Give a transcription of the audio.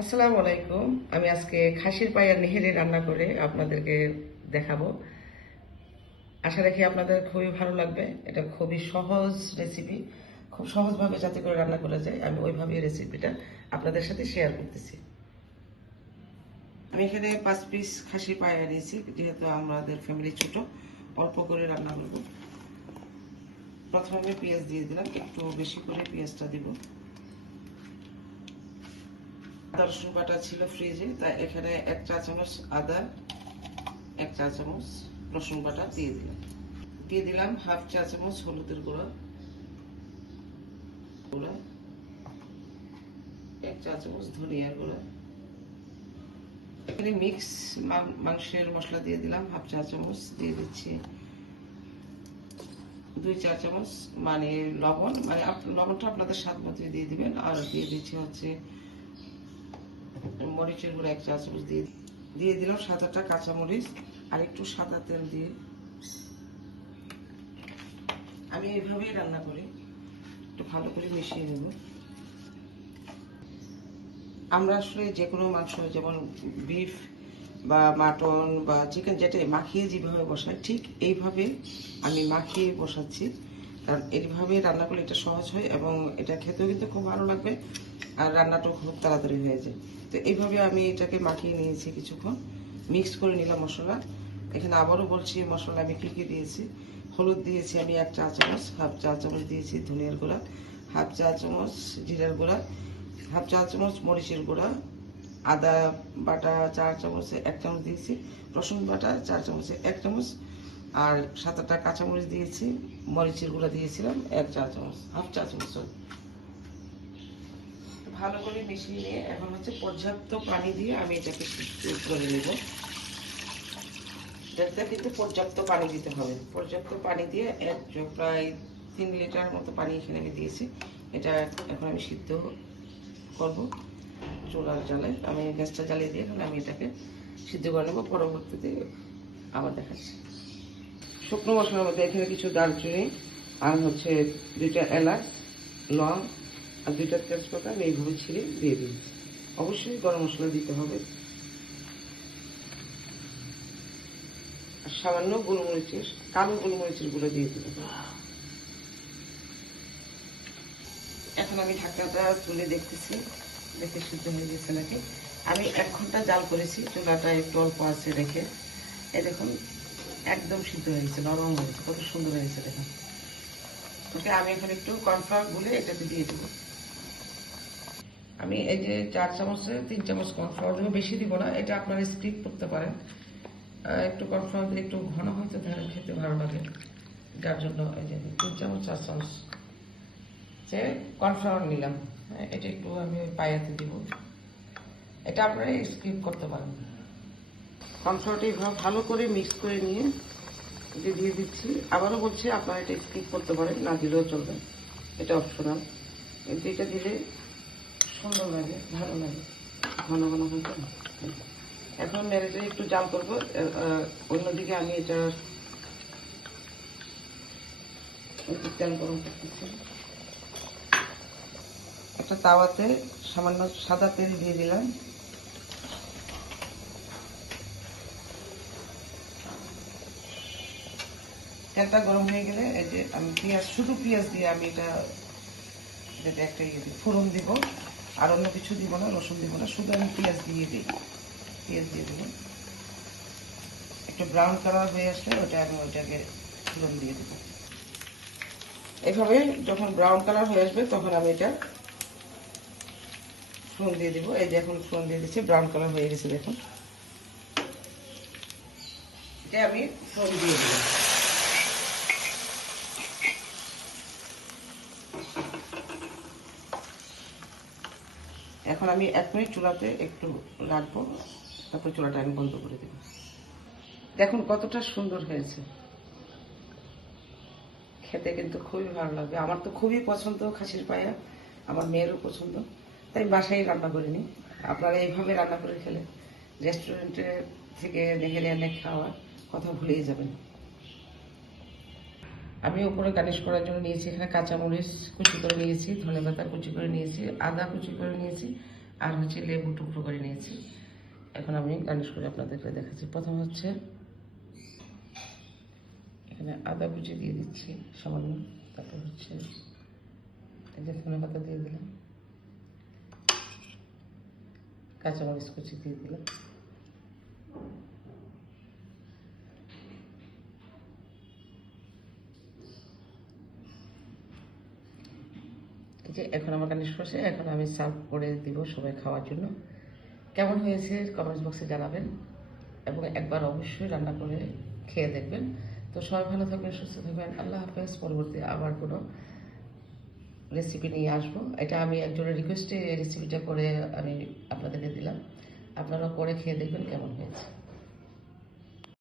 আসসালামু আলাইকুম। আমি আজকে খাসির পায়ের নেহেরি রান্না করে আপনাদেরকে দেখাবো। আশা রাখি আপনাদের খুবই ভালো লাগবে। এটা খুবই সহজ রেসিপি, খুব সহজভাবে যাতে করে রান্না করা যায় আমি ওইভাবেই রেসিপিটা আপনাদের সাথে শেয়ার করতেছি। আমি এখানে 5 পিস খাসির পায়া নিয়েছি, যেহেতু আমাদের ফ্যামিলি ছোট, অল্প করে রান্না করব। প্রথমে আমি পেঁয়াজ দিয়ে দিলাম, একটু বেশি করে পেঁয়াজটা দিব। আদা রসুন বাটা ছিল ফ্রিজে, তাই এখানে 1 চা চামচ আদা, 1 চা চামচ রসুন বাটা দিয়ে দিলাম 1/2 চা চামচ হলুদের গুঁড়া, 1 চা চামচ ধনিয়ার গুঁড়া। এখানে মিক্স মাংসের মশলা দিয়ে দিলাম 1/2 চা চামচ। দিয়ে দিচ্ছি 2 চা চামচ মানে লবণ, মানে লবণটা আপনাদের স্বাদ মতো দিয়ে দিবেন। আর দিয়ে দিচ্ছি হচ্ছে মরিচের গুঁড়া 1 চা চামচ দিয়ে দিলাম 7-8টা কাঁচামরিচ আর একটু সাদা তেল দিয়ে আমি এইভাবেই রান্না করি। একটু ভালো করে মিশিয়ে নেব। আমরা আসলে যে কোনো মাংস, যেমন বিফ বা মাটন বা চিকেন, যেটাই মাখিয়ে যেভাবে বসাই, ঠিক এইভাবে আমি মাখিয়ে বসাচ্ছি। কারণ এইভাবে রান্না করলে এটা সহজ হয় এবং এটা খেতেও কিন্তু খুব ভালো লাগবে আর রান্নাটাও খুব তাড়াতাড়ি হয়ে যায়। তো এইভাবে আমি এটাকে মাখিয়ে নিয়েছি, কিছুক্ষণ মিক্স করে নিলাম মশলা। এখানে আবারও বলছি মশলা আমি কী কী দিয়েছি। হলুদ দিয়েছি আমি 1 চা চামচ, 1/2 চা চামচ দিয়েছি ধনিয়ার গুঁড়া, 1/2 চা চামচ জিরার গুঁড়া, 1/2 চা চামচ মরিচের গুঁড়া, আদা বাটা 4 চামচে 1 চামচ দিয়েছি, রসুন বাটা 4 চামচে 1 চামচ, আর 7-8টা কাঁচামরিচ দিয়েছি। মরিচের গুঁড়া দিয়েছিলাম 1 চা চামচ, 1/2 চা চামচ। ভালো করে মিশিয়ে নিয়ে এখন হচ্ছে পর্যাপ্ত পানি দিয়ে আমি এটাকে করে নেব। এটাতে কিন্তু পর্যাপ্ত পানি দিতে হবে। পর্যাপ্ত পানি দিয়ে প্রায় 3 লিটার মতো পানি এখানে আমি দিয়েছি। এটা এখন আমি সিদ্ধ করব চুলার জ্বালায়। আমি গ্যাসটা জ্বালিয়ে দিয়ে এখন আমি এটাকে সিদ্ধ করে নেব। পরবর্তীতে আবার দেখাচ্ছি। শুকনো মশলার মধ্যে এখানে কিছু দারচিনি আর হচ্ছে 2টা এলাচ, লং আর 2টা তেজপাতা আমি এইভাবে ছিঁড়ে দিয়ে দিই। অবশ্যই গরম মশলা দিতে হবে। আর সামান্য গোলমরিচের, কালো গোলমরিচের গুঁড়ো দিয়ে দিতে হবে। এখন আমি ঢাকনাটা তুলে দেখতেছি, দেখে সিদ্ধ হয়ে গেছে নাকি। আমি 1 ঘন্টা জাল করেছি, চুলাটা একটু অল্প আছে রেখে। এই দেখুন একদম সিদ্ধ হয়ে গেছে, নরম হয়েছে, কত সুন্দর হয়েছে দেখুন। ওকে আমি এখন একটু কর্নফ্লাওয়ার গুলে এটাতে দিয়ে দেবো। আমি এই যে 4 চামচে 3 চামচ কর্নফ্লাওয়ার দেবো, বেশি দিব না, এটা আপনারা স্কিপ করতে পারেন। একটু কর্নফ্লাওয়ার দিলে একটু ঘন হয়তো ধারে খেতে ভালো লাগে, যার জন্য এই যে 3 চামচ 4 চামচ যে কর্নফ্লাওয়ার নিলাম। এটা একটু আমি পায়াতে দিব, এটা আপনারা স্কিপ করতে পারেন। কর্নফ্লাওয়ারটা এইভাবে ভালো করে মিক্স করে নিয়ে দিয়ে দিচ্ছি। আবারও বলছি আপনারা এটা স্কিপ করতে পারেন, না দিলেও চলবে, এটা অপশনাল। কিন্তু এটা দিলে সুন্দর লাগে, ভালো লাগে, ঘন ঘন হয়ে যায়। এখন নেড়ে একটু জাল করবো। অন্যদিকে আমি এটা তেল গরম করতেছি। একটা তাওয়াতে সামান্য সাদা তেল দিয়ে দিলাম। তেলটা গরম হয়ে গেলে এই যে আমি পেঁয়াজ, শুধু পেঁয়াজ দিয়ে আমি এটা একটা ফোড়ন দিব। আর অন্য কিছু দিব না, রসুন দিব না, শুধু আমি পেঁয়াজ দিয়ে দিই। পেঁয়াজ দিয়ে দেবো, একটু ব্রাউন কালার হয়ে আসলে ওটাকে ফোড়ন দিয়ে দেবো। এইভাবে যখন ব্রাউন কালার হয়ে আসবে তখন আমি এটা ফোড়ন দিয়ে দেবো। এই যে এখন ফোড়ন দিয়ে দিচ্ছি, ব্রাউন কালার হয়ে গেছে দেখুন। এটা আমি ফোড়ন দিয়ে দেবো। এখন আমি 1 মিনিট চুলাতে একটু রাখবো, তারপর চুলাটা আমি বন্ধ করে দেবো। দেখুন কতটা সুন্দর হয়েছে, খেতে কিন্তু খুবই ভালো লাগবে। আমার তো খুবই পছন্দ খাসির পায়া, আমার মেয়েরও পছন্দ, তাই বাসায় রান্না করিনি। আপনারা এইভাবে রান্না করে খেলে রেস্টুরেন্টে থেকে নেহেরে এনে খাওয়া কথা ভুলেই যাবেন। আমি উপরে গার্নিশ করার জন্য নিয়েছি এখানে কাঁচামরিচ কুচি করে নিয়েছি, ধনেপাতা কুচি করে নিয়েছি, আদা কুচি করে নিয়েছি, আর হচ্ছে লেবু টুকরো করে নিয়েছি। এখন আমি গার্নিশ করে আপনাদেরকে দেখাচ্ছি। প্রথম হচ্ছে এখানে আদা কুচি দিয়ে দিচ্ছি সামান্য, তারপর হচ্ছে এই যে ধনে পাতা দিয়ে দিলাম, কাঁচামরিচ কুচি দিয়ে দিলাম, এই যে এখন আমার গার্নিশ করছে। এখন আমি সার্ভ করে দিব সবাই খাওয়ার জন্য। কেমন হয়েছে কমেন্টস বক্সে জানাবেন এবং একবার অবশ্যই রান্না করে খেয়ে দেখবেন। তো সবাই ভালো থাকবেন, সুস্থ থাকবেন। আল্লাহ হাফেজ। পরবর্তী আবার কোনো রেসিপি নিয়ে আসবো। এটা আমি একজনের রিকোয়েস্টে রেসিপিটা করে আমি আপনাদেরকে দিলাম। আপনারা করে খেয়ে দেখবেন কেমন হয়েছে।